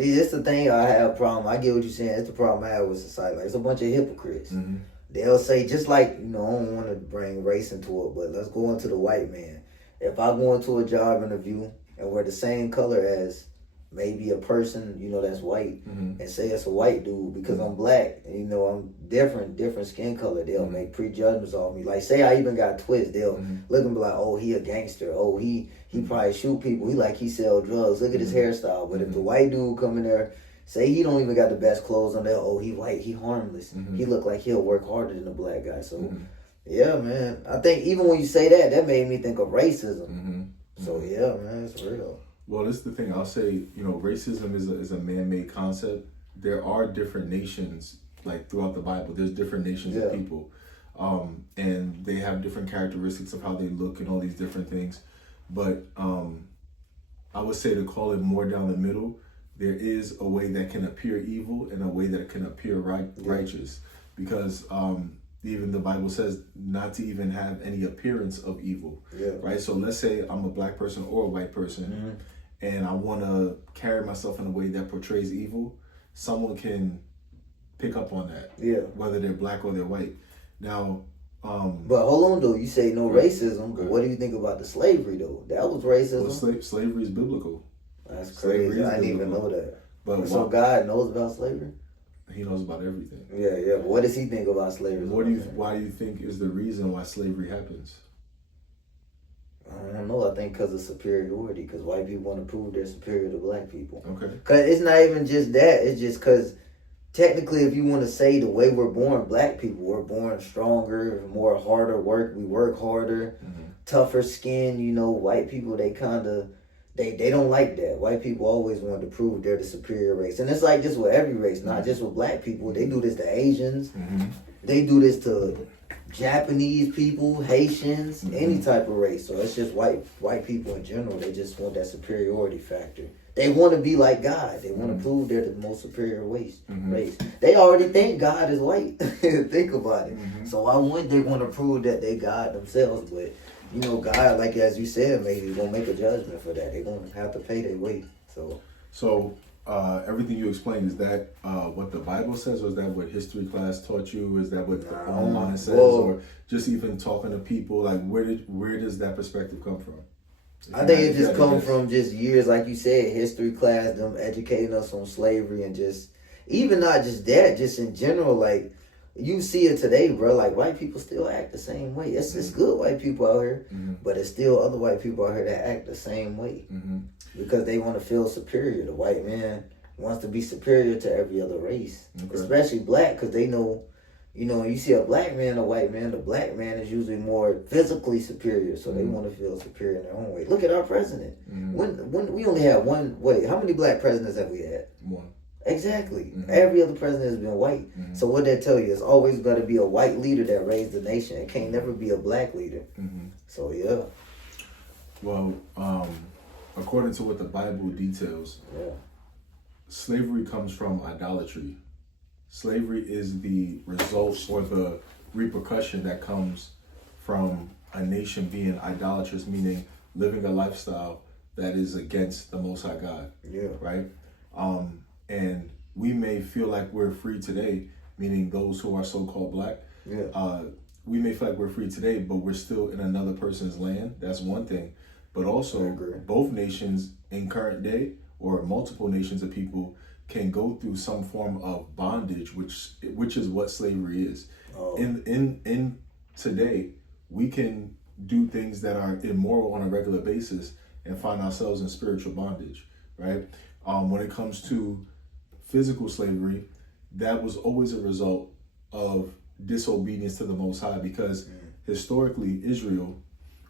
It's the thing I have a problem. I get what you're saying. It's the problem I have with society. Like, it's a bunch of hypocrites. Mm-hmm. They'll say, just like, I don't want to bring race into it, but let's go into the white man. If I go into a job interview and we're the same color as maybe a person, that's white, and say it's a white dude because I'm black, and, I'm different skin color, they'll make prejudgments on me. Like, say I even got twists, they'll look and be like, oh, he a gangster. Oh, he probably shoot people. He sell drugs. Look at his hairstyle. But if the white dude come in there, say he don't even got the best clothes on there, oh, he white, he harmless. He look like he'll work harder than the black guy. So, yeah, man. I think even when you say that made me think of racism. So, yeah, man, it's real. Well, this is the thing. I'll say, racism is a man-made concept. There are different nations, like throughout the Bible. There's different nations of people. And they have different characteristics of how they look and all these different things. But I would say to call it more down the middle, there is a way that can appear evil and a way that can appear righteous. Because even the Bible says not to even have any appearance of evil. Right? So let's say I'm a black person or a white person, and I want to carry myself in a way that portrays evil. Someone can pick up on that. Whether they're black or they're white. Now, but hold on though, you say no racism, but what do you think about the slavery though? That was racism. Well, slavery is biblical. That's crazy. I didn't even know that. But so God knows about slavery? He knows about everything. Yeah. But what does he think about slavery? Why do you think is the reason why slavery happens? I don't know. I think because of superiority. Because white people want to prove they're superior to black people. Okay. Because it's not even just that. It's just because technically, if you want to say the way we're born, black people, we're born stronger, more harder work. We work harder, tougher skin. White people, they kind of, they don't like that. White people always want to prove they're the superior race. And it's like this with every race, not just with black people. They do this to Asians. They do this to Japanese people, Haitians, any type of race. So it's just white people in general. They just want that superiority factor. They want to be like God. They want to prove they're the most superior race. They already think God is white. Think about it. So why wouldn't they want to prove that they God themselves? But God, like as you said, maybe He's gonna make a judgment for that. They're gonna have to pay their weight. So everything you explained, is that what the Bible says, or is that what history class taught you? Is that what online says, or just even talking to people? Like, where does that perspective come from? I think it just comes from just years, like you said, history class, them educating us on slavery, and just even not just that, just in general, like you see it today, bro. Like white people still act the same way. It's good white people out here, but it's still other white people out here that act the same way because they want to feel superior. The white man wants to be superior to every other race, especially black, because they know. You see a black man, a white man, the black man is usually more physically superior, so they want to feel superior in their own way. Look at our president. When we only had one, how many black presidents have we had? One. Exactly. Every other president has been white. So what that tell you? It's always got to be a white leader that raised the nation. It can't never be a black leader. So yeah. Well, according to what the Bible details, slavery comes from idolatry. Slavery is the result or the repercussion that comes from a nation being idolatrous, meaning living a lifestyle that is against the Most High God. Right? And we may feel like we're free today, meaning those who are so-called black. We may feel like we're free today, but we're still in another person's land. That's one thing. But also, both nations in current day, or multiple nations of people, can go through some form of bondage, which is what slavery is. In today, we can do things that are immoral on a regular basis and find ourselves in spiritual bondage, right? When it comes to physical slavery, that was always a result of disobedience to the Most High, because historically Israel,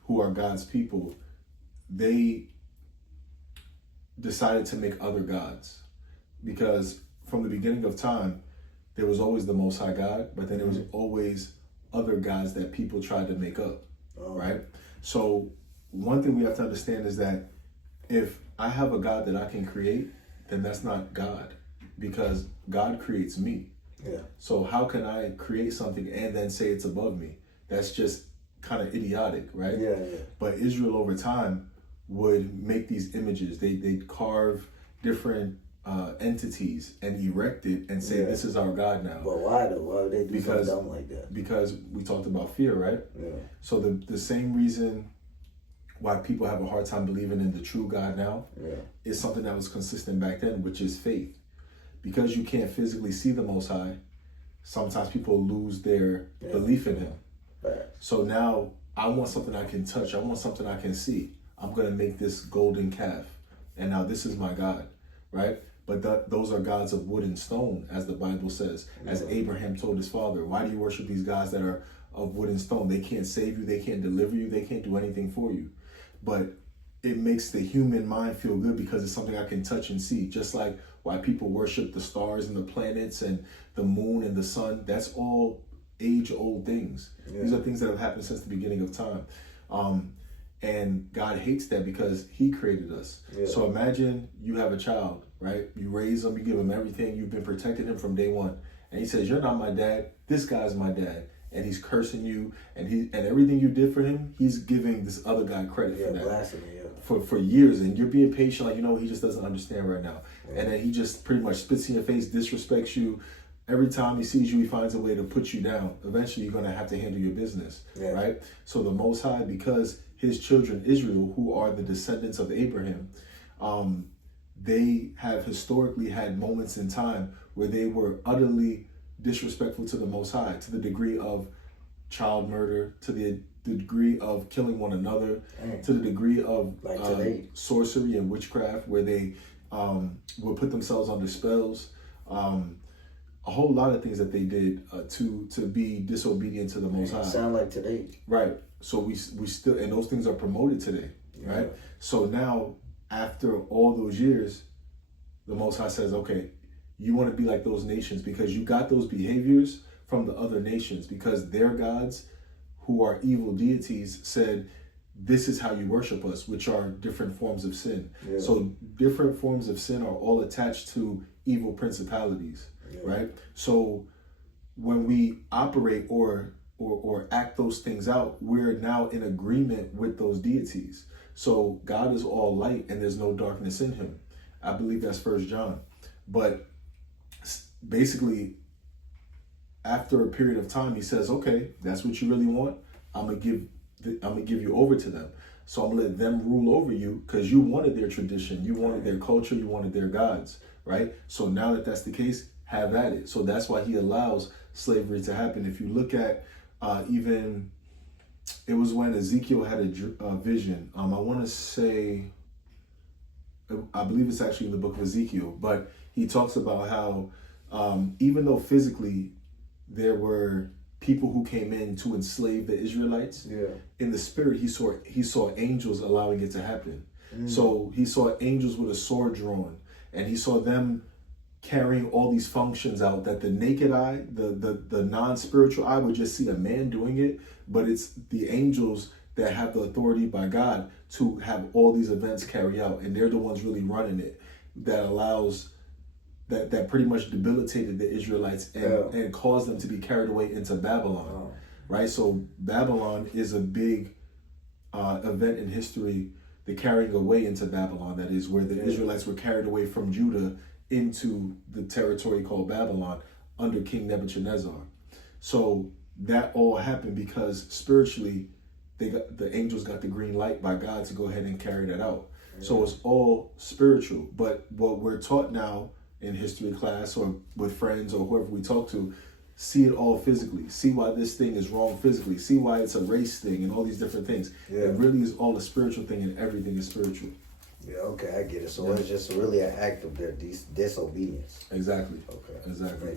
who are God's people, they decided to make other gods. Because from the beginning of time, there was always the Most High God, but then there was always other gods that people tried to make up, right? So one thing we have to understand is that if I have a God that I can create, then that's not God, because God creates me. So how can I create something and then say it's above me? That's just kind of idiotic, right? But Israel over time would make these images. They'd carve different entities and erect it and say, this is our God now. But why though? Why would they do something dumb like that? Because we talked about fear, right? Yeah. So the same reason why people have a hard time believing in the true God now is something that was consistent back then, which is faith. Because you can't physically see the Most High, sometimes people lose their belief in Him. Right. So now I want something I can touch. I want something I can see. I'm going to make this golden calf. And now this is my God, right? But those are gods of wood and stone, as the Bible says, as Abraham told his father. Why do you worship these gods that are of wood and stone? They can't save you. They can't deliver you. They can't do anything for you. But it makes the human mind feel good because it's something I can touch and see. Just like why people worship the stars and the planets and the moon and the sun. That's all age-old things. Yeah. These are things that have happened since the beginning of time. And God hates that because He created us. Yeah. So imagine you have a child, right? You raise them, you give him everything. You've been protecting him from day one. And he says, you're not my dad. This guy's my dad. And he's cursing you. And everything you did for him, he's giving this other guy credit for that. Blasphemy, For years. And you're being patient, like, he just doesn't understand right now. Yeah. And then he just pretty much spits in your face, disrespects you. Every time he sees you, he finds a way to put you down. Eventually, you're going to have to handle your business, right? So the Most High, because His children, Israel, who are the descendants of Abraham, they have historically had moments in time where they were utterly disrespectful to the Most High, to the degree of child murder, to the degree of killing one another, to the degree of sorcery and witchcraft, where they would put themselves under spells. A whole lot of things that they did to be disobedient to the Most High. Sound like today. Right. So we still, and those things are promoted today, right? So now, after all those years, the Most High says, okay, you want to be like those nations because you got those behaviors from the other nations, because their gods, who are evil deities, said, this is how you worship us, which are different forms of sin. Yeah. So different forms of sin are all attached to evil principalities, right? So when we operate or act those things out, we're now in agreement with those deities. So God is all light and there's no darkness in Him. I believe that's 1 John. But basically, after a period of time, He says, okay, that's what you really want. I'm gonna give you over to them. So I'm gonna let them rule over you because you wanted their tradition, you wanted their culture, you wanted their gods, right? So now that that's the case, have at it. So that's why He allows slavery to happen. If you look at even, it was when Ezekiel had a vision. I want to say, I believe it's actually in the book of Ezekiel, but he talks about how even though physically there were people who came in to enslave the Israelites, in the spirit he saw angels allowing it to happen. So he saw angels with a sword drawn, and he saw them carrying all these functions out that the naked eye, the non-spiritual eye, would just see a man doing it, but it's the angels that have the authority by God to have all these events carry out, and they're the ones really running it, that allows that pretty much debilitated the Israelites and caused them to be carried away into Babylon, right? So Babylon is a big event in history, the carrying away into Babylon, that is, where the Israelites were carried away from Judah into the territory called Babylon under King Nebuchadnezzar. So that all happened because spiritually the angels got the green light by God to go ahead and carry that out. So it's all spiritual. But what we're taught now in history class or with friends or whoever we talk to, see it all physically. See why this thing is wrong physically. See why it's a race thing and all these different things. It really is all a spiritual thing, and everything is spiritual. Yeah, okay, I get it. So it's just really an act of their disobedience. Exactly. Okay. Exactly.